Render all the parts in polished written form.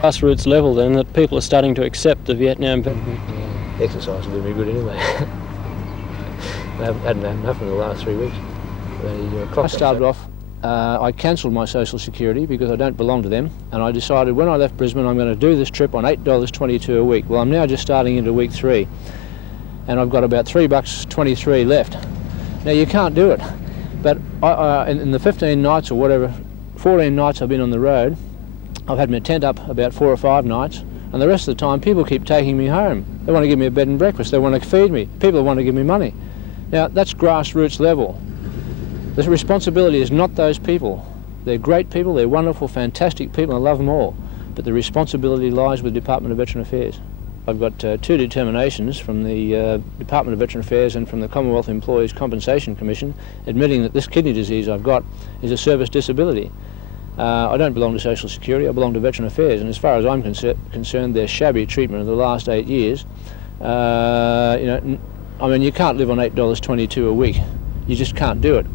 Grassroots level then, that people are starting to accept the Vietnam. Exercise will do me good anyway. I hadn't had enough in the last 3 weeks. I started off, I cancelled my social security because I don't belong to them, and I decided when I left Brisbane I'm going to do this trip on $8.22 a week. Well, I'm now just starting into week 3, and I've got about $3.23 left. Now you can't do it, but in the 15 nights or whatever, 14 nights I've been on the road, I've had my tent up about 4 or 5 nights, and the rest of the time people keep taking me home. They want to give me a bed and breakfast, they want to feed me, people want to give me money. Now that's grassroots level. The responsibility is not those people. They're great people, they're wonderful, fantastic people, I love them all, but the responsibility lies with the Department of Veteran Affairs. I've got 2 determinations from the Department of Veteran Affairs and from the Commonwealth Employees Compensation Commission admitting that this kidney disease I've got is a service disability. I don't belong to Social Security, I belong to Veteran Affairs, and as far as I'm concerned, their shabby treatment of the last 8 years, I mean, you can't live on $8.22 a week. You just can't do it.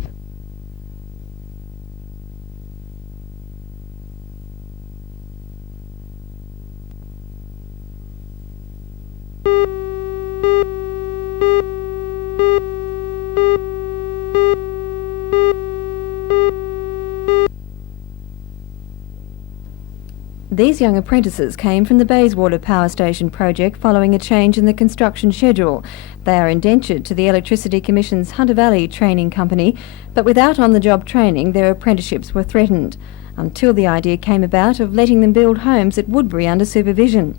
These young apprentices came from the Bayswater Power Station project following a change in the construction schedule. They are indentured to the Electricity Commission's Hunter Valley Training Company, but without on-the-job training, their apprenticeships were threatened, until the idea came about of letting them build homes at Woodbury under supervision.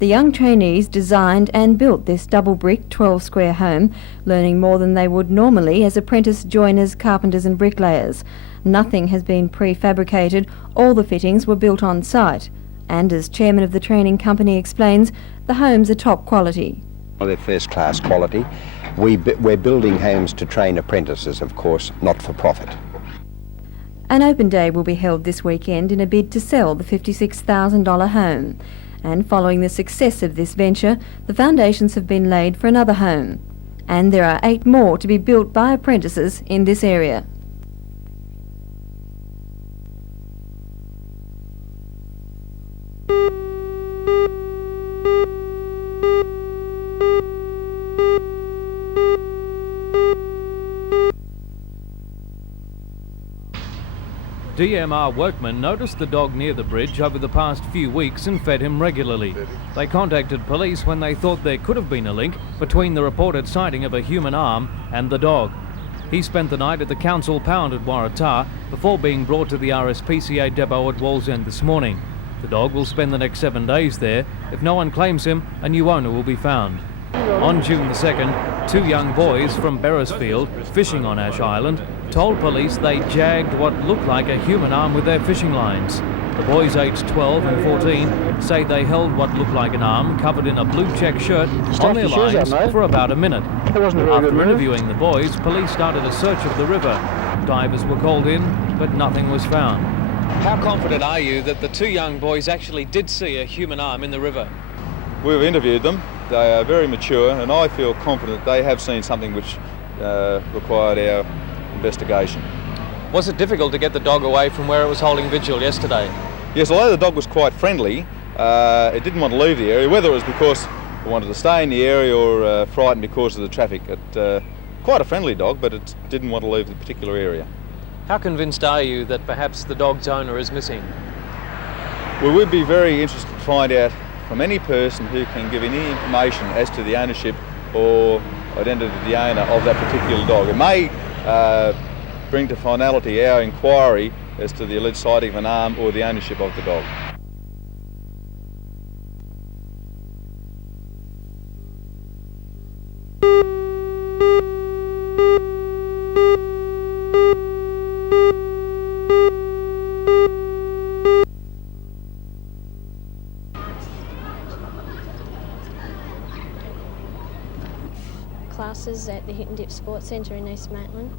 The young trainees designed and built this double-brick 12-square home, learning more than they would normally as apprentice joiners, carpenters and bricklayers. Nothing has been prefabricated, all the fittings were built on site. And as chairman of the training company explains, the homes are top quality. Well, they're first-class quality. We're building homes to train apprentices, of course, not for profit. An open day will be held this weekend in a bid to sell the $56,000 home. And following the success of this venture, the foundations have been laid for another home. And there are 8 more to be built by apprentices in this area. DMR workmen noticed the dog near the bridge over the past few weeks and fed him regularly. They contacted police when they thought there could have been a link between the reported sighting of a human arm and the dog. He spent the night at the council pound at Waratah before being brought to the RSPCA depot at Wallsend this morning. The dog will spend the next 7 days there. If no one claims him, a new owner will be found. On June the 2nd, 2 young boys from Beresfield, fishing on Ash Island, told police they jagged what looked like a human arm with their fishing lines. The boys aged 12 and 14 say they held what looked like an arm covered in a blue check shirt on their lines for about a minute. After interviewing the boys, police started a search of the river. Divers were called in, but nothing was found. How confident are you that the 2 young boys actually did see a human arm in the river? We've interviewed them. They are very mature, and I feel confident they have seen something which required our investigation. Was it difficult to get the dog away from where it was holding vigil yesterday? Yes, although the dog was quite friendly, it didn't want to leave the area, whether it was because it wanted to stay in the area or frightened because of the traffic. Quite a friendly dog, but it didn't want to leave the particular area. How convinced are you that perhaps the dog's owner is missing? Well, we'd be very interested to find out from any person who can give any information as to the ownership or identity of the owner of that particular dog. It may bring to finality our inquiry as to the alleged sighting of an arm or the ownership of the dog. Classes at the Hit and Dip Sports Centre in East Maitland.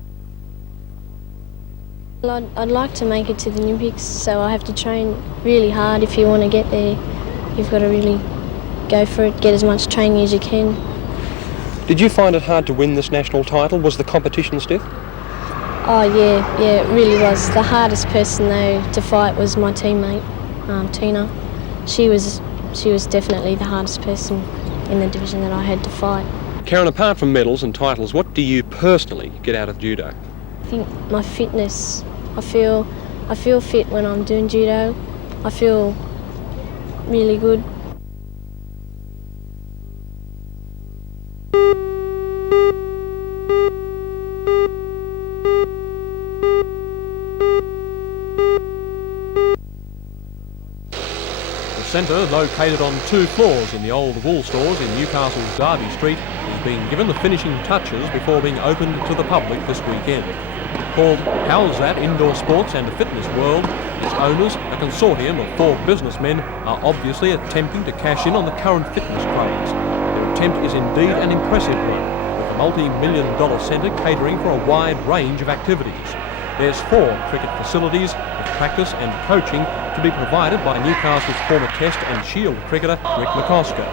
Well, I'd like to make it to the Olympics, so I have to train really hard. If you want to get there, you've got to really go for it, get as much training as you can. Did you find it hard to win this national title? Was the competition stiff? Oh yeah, it really was. The hardest person though to fight was my teammate, Tina. she was definitely the hardest person in the division that I had to fight. Karen, apart from medals and titles, what do you personally get out of judo? I think my fitness. I feel fit when I'm doing judo. I feel really good. The centre, located on 2 floors in the old wool stores in Newcastle's Derby Street, is being given the finishing touches before being opened to the public this weekend. Called How's That Indoor Sports and Fitness World, its owners, a consortium of 4 businessmen, are obviously attempting to cash in on the current fitness craze. Their attempt is indeed an impressive one, with the multi-million-dollar centre catering for a wide range of activities. There's 4 cricket facilities with practice and coaching to be provided by Newcastle's former Test and Shield cricketer Rick McCosker,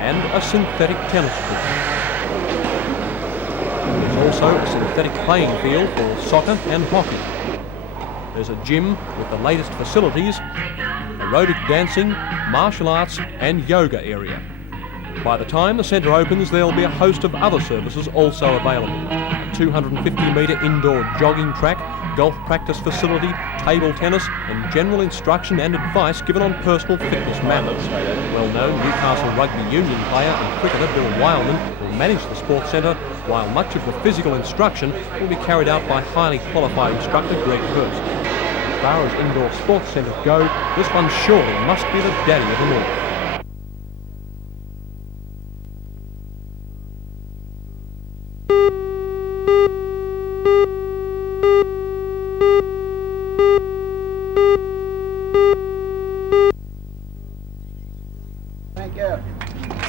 and a synthetic tennis court. There's also a synthetic playing field for soccer and hockey. There's a gym with the latest facilities, aerobic dancing, martial arts and yoga area. By the time the centre opens, there'll be a host of other services also available. A 250-metre indoor jogging track, golf practice facility, table tennis and general instruction and advice given on personal fitness matters. Well-known Newcastle Rugby Union player and cricketer Bill Wildman will manage the sports centre, while much of the physical instruction will be carried out by highly qualified instructor Greg Hurst. As far as indoor sports centres go, this one surely must be the daddy of them all.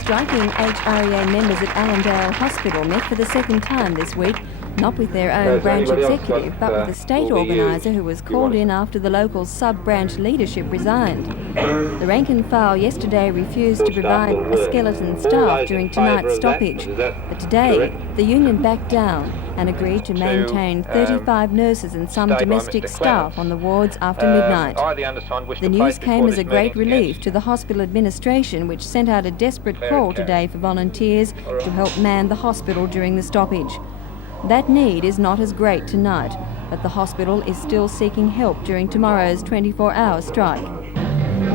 Striking HREA members at Allendale Hospital met for the second time this week, not with their own branch executive, but with a state organiser who was called in after the local sub-branch leadership resigned. The rank and file yesterday refused to provide a skeleton staff during tonight's stoppage, but today the union backed down and agreed to maintain 35 nurses and some domestic staff on the wards after midnight. The news came as a great relief to the hospital administration, which sent out a desperate call today for volunteers to help man the hospital during the stoppage. That need is not as great tonight, but the hospital is still seeking help during tomorrow's 24-hour strike.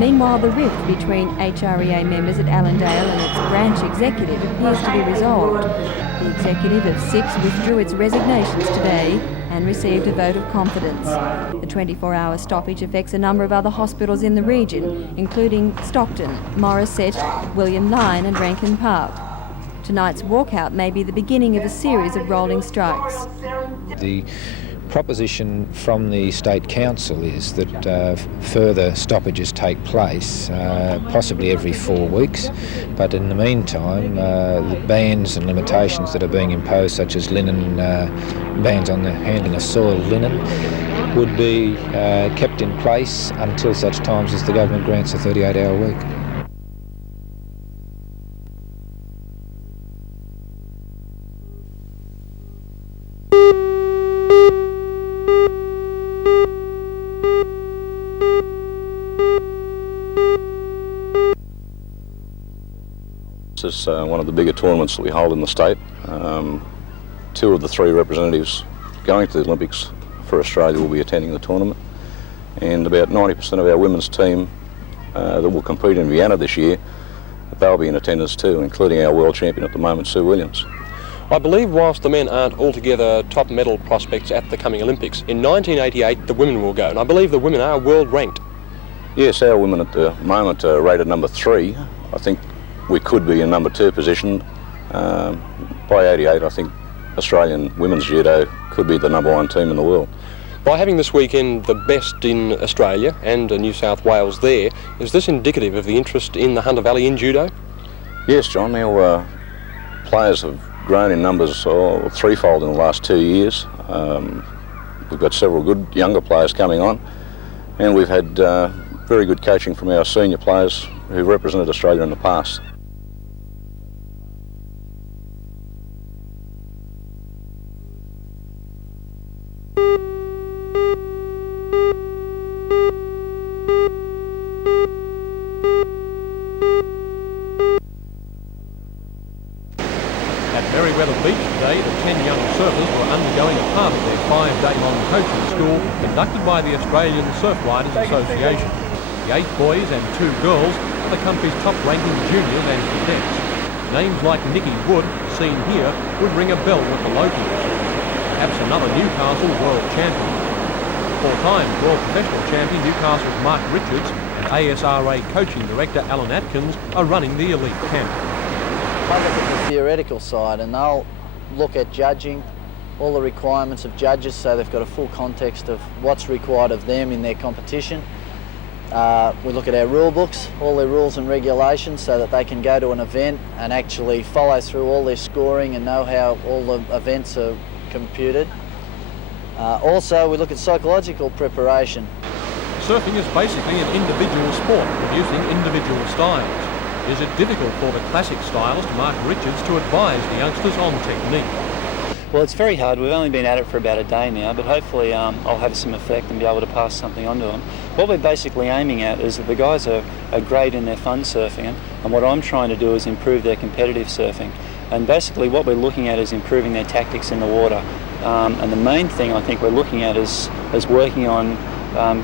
Meanwhile, the rift between HREA members at Allendale and its branch executive appears to be resolved. The executive of 6 withdrew its resignations today and received a vote of confidence. The 24-hour stoppage affects a number of other hospitals in the region, including Stockton, Morisset, William Lyon and Rankin Park. Tonight's walkout may be the beginning of a series of rolling strikes. The proposition from the State Council is that further stoppages take place, possibly every 4 weeks, but in the meantime the bans and limitations that are being imposed, such as linen, bans on the handling of soiled linen, would be kept in place until such times as the government grants a 38-hour week. This is one of the bigger tournaments that we hold in the state. 2 of the 3 representatives going to the Olympics for Australia will be attending the tournament, and about 90% of our women's team that will compete in Vienna this year, they'll be in attendance too, including our world champion at the moment, Sue Williams. I believe whilst the men aren't altogether top medal prospects at the coming Olympics, in 1988 the women will go, and I believe the women are world ranked. Yes, our women at the moment are rated number 3. I think we could be in number 2 position. By 88, I think Australian women's judo could be the number 1 team in the world. By having this weekend the best in Australia and New South Wales there, is this indicative of the interest in the Hunter Valley in judo? Yes, John. Our players have grown in numbers threefold in the last 2 years. We've got several good younger players coming on, and we've had very good coaching from our senior players who've represented Australia in the past. At Merriweather Beach today, the 10 young surfers were undergoing a part of their 5-day-long coaching school conducted by the Australian Surf Riders Association. The 8 boys and 2 girls are the country's top-ranking juniors and cadets. Names like Nicky Wood, seen here, would ring a bell with the locals. Perhaps another Newcastle world champion. 4-time world professional champion Newcastle's Mark Richards and ASRA coaching director Alan Atkins are running the elite camp. I look at the theoretical side and they'll look at judging, all the requirements of judges, so they've got a full context of what's required of them in their competition. We look at our rule books, all their rules and regulations, so that they can go to an event and actually follow through all their scoring and know how all the events are computed. Also, we look at psychological preparation. Surfing is basically an individual sport, producing individual styles. Is it difficult for the classic stylist Mark Richards to advise the youngsters on technique? Well, it's very hard. We've only been at it for about a day now, but hopefully I'll have some effect and be able to pass something on to them. What we're basically aiming at is that the guys are great in their fun surfing, and what I'm trying to do is improve their competitive surfing. And basically what we're looking at is improving their tactics in the water. And the main thing I think we're looking at is working on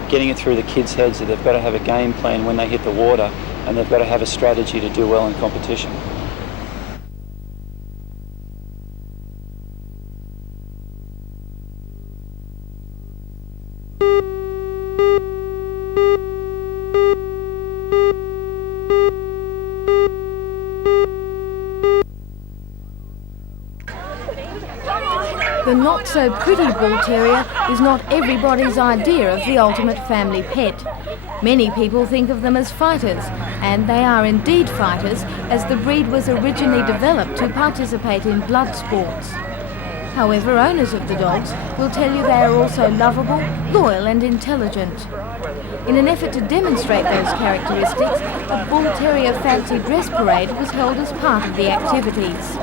getting it through the kids' heads that they've got to have a game plan when they hit the water, and they've got to have a strategy to do well in competition. The not-so-pretty bull terrier is not everybody's idea of the ultimate family pet. Many people think of them as fighters, and they are indeed fighters, as the breed was originally developed to participate in blood sports. However, owners of the dogs will tell you they are also lovable, loyal and intelligent. In an effort to demonstrate those characteristics, a bull terrier fancy dress parade was held as part of the activities,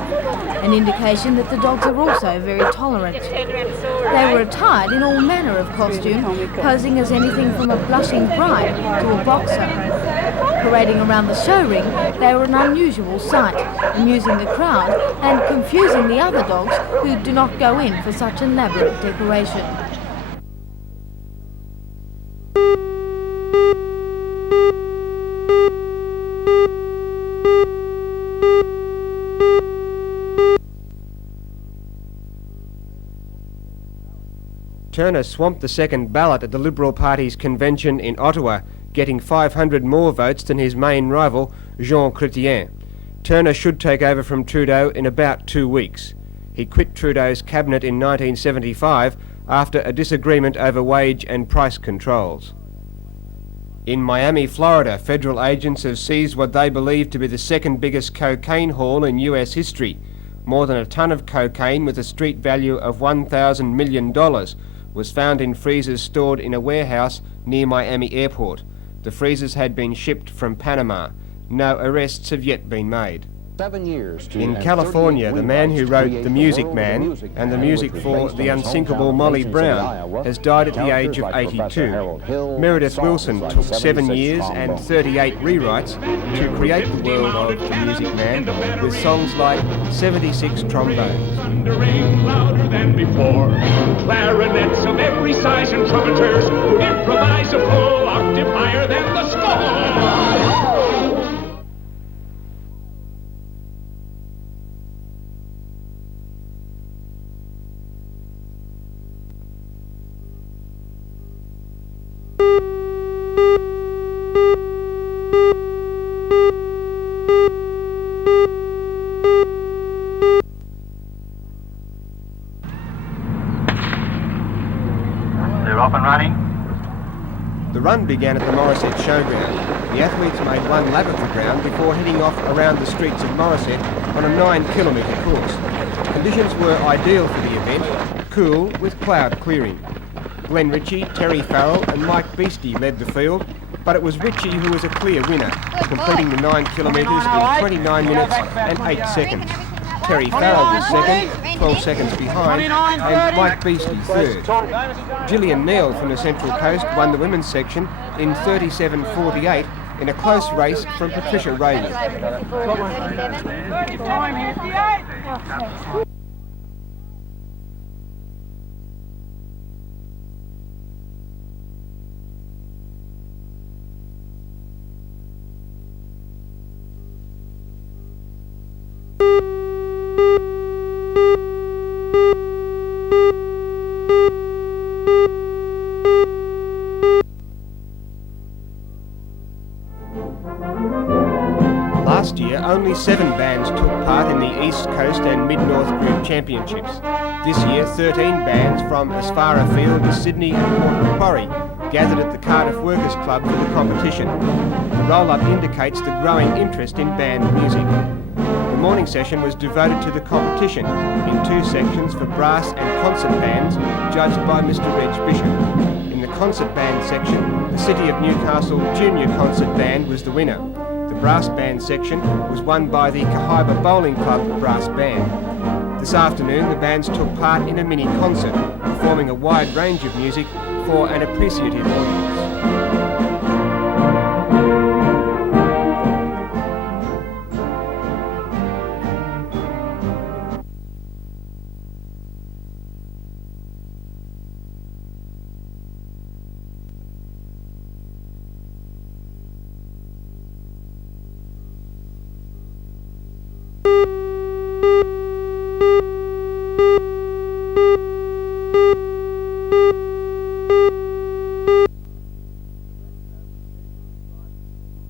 an indication that the dogs are also very tolerant. They were attired in all manner of costume, posing as anything from a blushing bride to a boxer. Parading around the show ring, they were an unusual sight, amusing the crowd and confusing the other dogs who do not go in for such elaborate decoration. Turner swamped the second ballot at the Liberal Party's convention in Ottawa, getting 500 more votes than his main rival, Jean Chrétien. Turner should take over from Trudeau in about 2 weeks. He quit Trudeau's cabinet in 1975 after a disagreement over wage and price controls. In Miami, Florida, federal agents have seized what they believe to be the second biggest cocaine haul in US history. More than a ton of cocaine with a street value of $1,000 million was found in freezers stored in a warehouse near Miami Airport. The freezers had been shipped from Panama. No arrests have yet been made. 7 years In California, the man who wrote The Music Man and the music for The Unsinkable Molly Brown has died at the age of 82. Meredith Wilson took 7 years and 38 rewrites to create the world of The Music Man with songs like 76 Trombones. Thundering louder than before. Clarinets of every size and trumpeters who improvise a full octave higher than the score. They're off and running. The run began at the Morisset Showground. The athletes made one lap of the ground before heading off around the streets of Morisset on a 9-kilometre course. Conditions were ideal for the event, cool with cloud clearing. Glenn Ritchie, Terry Farrell and Mike Beastie led the field, but it was Ritchie who was a clear winner, completing the 9 kilometres in 29 minutes and 8 seconds. Terry Farrell was second, 12 seconds behind, and Mike Beastie third. Gillian Neal from the Central Coast won the women's section in 37.48, in a close race from Patricia Raven. Last year, only 7 bands took part in the East Coast and Mid-North Group Championships. This year, 13 bands from as far afield as Sydney and Port Macquarie gathered at the Cardiff Workers Club for the competition. The roll-up indicates the growing interest in band music. The morning session was devoted to the competition in 2 sections for brass and concert bands, judged by Mr. Reg Bishop. In the concert band section, the City of Newcastle Junior Concert Band was the winner. The brass band section was won by the Cahaiba Bowling Club Brass Band. This afternoon, the bands took part in a mini concert, performing a wide range of music for an appreciative audience.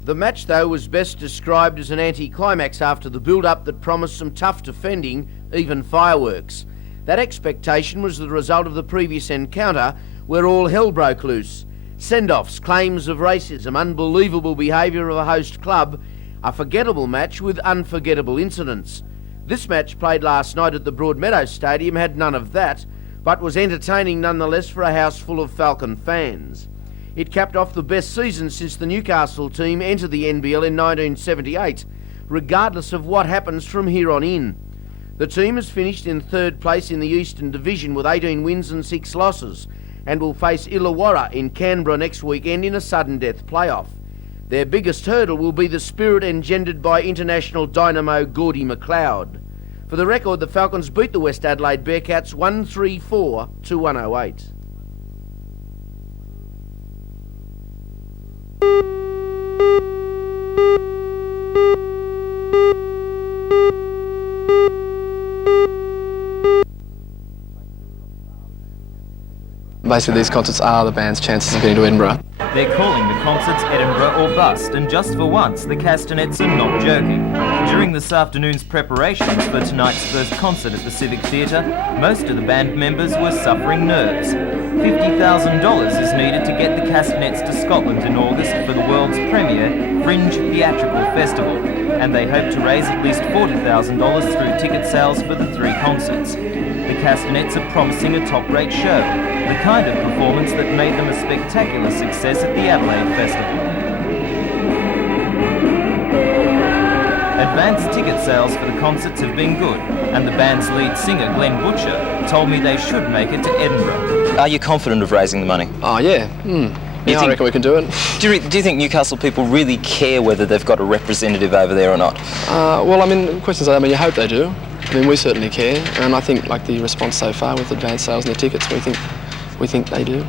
The match, though, was best described as an anticlimax after the build-up that promised some tough defending, even fireworks. That expectation was the result of the previous encounter, where all hell broke loose. Send-offs, claims of racism, unbelievable behaviour of a host club, a forgettable match with unforgettable incidents. This match, played last night at the Broadmeadows Stadium, had none of that, but was entertaining nonetheless for a house full of Falcon fans. It capped off the best season since the Newcastle team entered the NBL in 1978, regardless of what happens from here on in. The team has finished in 3rd place in the Eastern Division with 18 wins and 6 losses, and will face Illawarra in Canberra next weekend in a sudden death playoff. Their biggest hurdle will be the spirit engendered by international dynamo Gordy McLeod. For the record, the Falcons beat the West Adelaide Bearcats 134 to 108. Basically, these concerts are the band's chances of getting to Edinburgh. They're calling the concerts Edinburgh or bust, and just for once, the Castanets are not joking. During this afternoon's preparations for tonight's first concert at the Civic Theatre, most of the band members were suffering nerves. $50,000 is needed to get the Castanets to Scotland in August for the world's premier Fringe Theatrical Festival, and they hope to raise at least $40,000 through ticket sales for the 3 concerts. The Castanets are promising a top-rate show, the kind of performance that made them a spectacular success at the Adelaide Festival. Advanced ticket sales for the concerts have been good, and the band's lead singer, Glenn Butcher, told me they should make it to Edinburgh. Are you confident of raising the money? Oh, yeah. Yeah, I reckon we can do it. Do you think Newcastle people really care whether they've got a representative over there or not? Well, I mean, questions like that, you hope they do. I mean, we certainly care, and I think, like, the response so far with advanced sales and the tickets, we think they do.